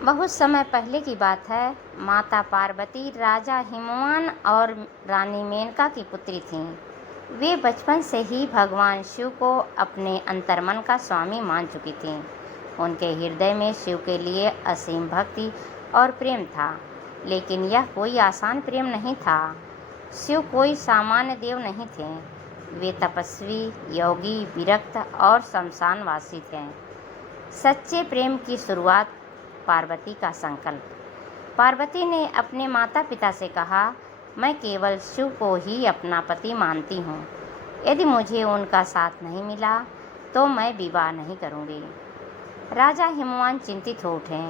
बहुत समय पहले की बात है। माता पार्वती राजा हिमवान और रानी मेनका की पुत्री थीं। वे बचपन से ही भगवान शिव को अपने अंतर्मन का स्वामी मान चुकी थीं। उनके हृदय में शिव के लिए असीम भक्ति और प्रेम था, लेकिन यह कोई आसान प्रेम नहीं था। शिव कोई सामान्य देव नहीं थे। वे तपस्वी, योगी, विरक्त और श्मशानवासी थे। सच्चे प्रेम की शुरुआत पार्वती का संकल्प। पार्वती ने अपने माता पिता से कहा, मैं केवल शिव को ही अपना पति मानती हूँ। यदि मुझे उनका साथ नहीं मिला तो मैं विवाह नहीं करूँगी। राजा हिमवान चिंतित हो उठे,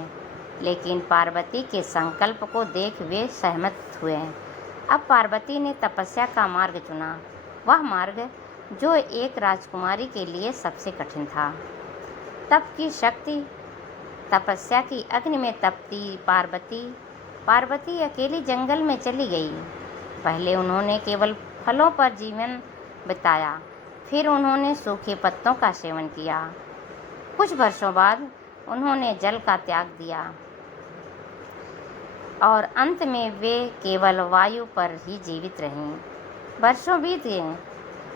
लेकिन पार्वती के संकल्प को देख वे सहमत हुए। अब पार्वती ने तपस्या का मार्ग चुना, वह मार्ग जो एक राजकुमारी के लिए सबसे कठिन था। तप की शक्ति। तपस्या की अग्नि में तपती पार्वती अकेली जंगल में चली गई। पहले उन्होंने केवल फलों पर जीवन बिताया, फिर उन्होंने सूखे पत्तों का सेवन किया। कुछ वर्षों बाद उन्होंने जल का त्याग दिया और अंत में वे केवल वायु पर ही जीवित रहीं। वर्षों बीत गए।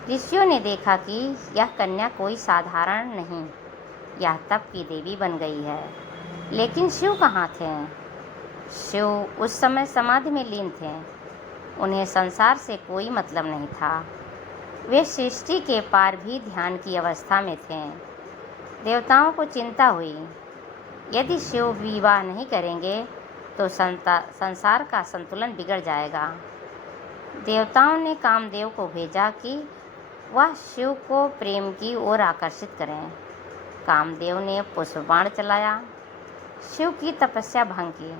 ऋषियों ने देखा कि यह कन्या कोई साधारण नहीं, यह तप की देवी बन गई है। लेकिन शिव कहाँ थे? शिव उस समय समाधि में लीन थे। उन्हें संसार से कोई मतलब नहीं था। वे सृष्टि के पार भी ध्यान की अवस्था में थे। देवताओं को चिंता हुई, यदि शिव विवाह नहीं करेंगे तो संसार का संतुलन बिगड़ जाएगा। देवताओं ने कामदेव को भेजा कि वह शिव को प्रेम की ओर आकर्षित करें। कामदेव ने पुष्पबाण चलाया, शिव की तपस्या भंग की।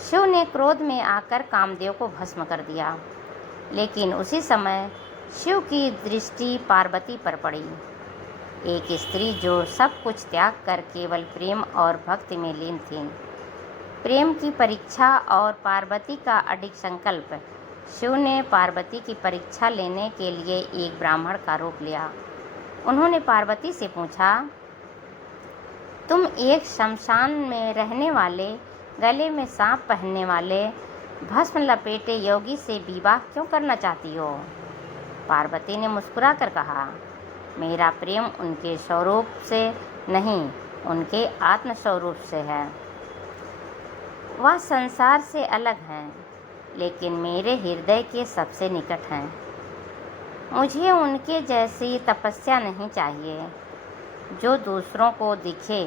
शिव ने क्रोध में आकर कामदेव को भस्म कर दिया, लेकिन उसी समय शिव की दृष्टि पार्वती पर पड़ी, एक स्त्री जो सब कुछ त्याग कर केवल प्रेम और भक्ति में लीन थी। प्रेम की परीक्षा और पार्वती का अडिग संकल्प। शिव ने पार्वती की परीक्षा लेने के लिए एक ब्राह्मण का रूप लिया। उन्होंने पार्वती से पूछा, तुम एक शमशान में रहने वाले, गले में सांप पहनने वाले, भस्म लपेटे योगी से विवाह क्यों करना चाहती हो? पार्वती ने मुस्कुराकर कहा, मेरा प्रेम उनके स्वरूप से नहीं, उनके आत्म स्वरूप से है। वह संसार से अलग हैं, लेकिन मेरे हृदय के सबसे निकट हैं। मुझे उनके जैसी तपस्या नहीं चाहिए जो दूसरों को दिखे।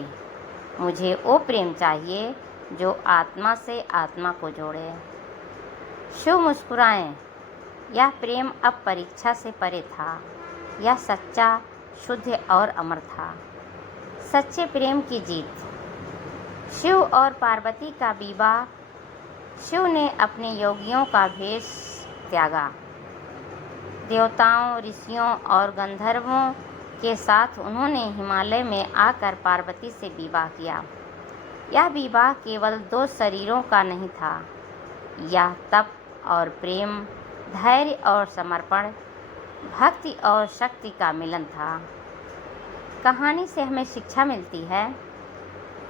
मुझे वो प्रेम चाहिए जो आत्मा से आत्मा को जोड़े। शिव मुस्कुराए। यह प्रेम अब परीक्षा से परे था। यह सच्चा, शुद्ध और अमर था। सच्चे प्रेम की जीत। शिव और पार्वती का विवाह। शिव ने अपने योगियों का भेष त्यागा। देवताओं, ऋषियों और गंधर्वों के साथ उन्होंने हिमालय में आकर पार्वती से विवाह किया। यह विवाह केवल दो शरीरों का नहीं था, यह तप और प्रेम, धैर्य और समर्पण, भक्ति और शक्ति का मिलन था। कहानी से हमें शिक्षा मिलती है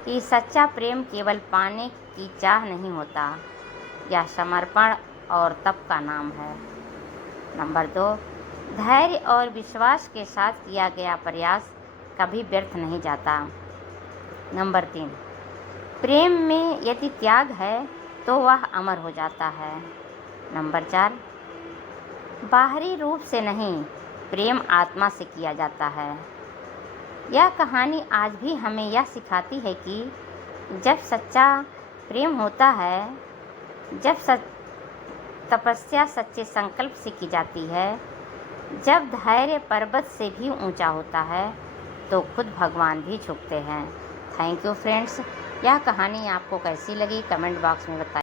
कि सच्चा प्रेम केवल पाने की चाह नहीं होता, यह समर्पण और तप का नाम है। नंबर 2, धैर्य और विश्वास के साथ किया गया प्रयास कभी व्यर्थ नहीं जाता। नंबर 3, प्रेम में यदि त्याग है तो वह अमर हो जाता है। नंबर 4, बाहरी रूप से नहीं, प्रेम आत्मा से किया जाता है। यह कहानी आज भी हमें यह सिखाती है कि जब सच्चा प्रेम होता है, जब तपस्या सच्चे संकल्प से की जाती है, जब धैर्य पर्वत से भी ऊंचा होता है, तो खुद भगवान भी झुकते हैं। Thank you friends. यह कहानी आपको कैसी लगी कमेंट बॉक्स में बताइए।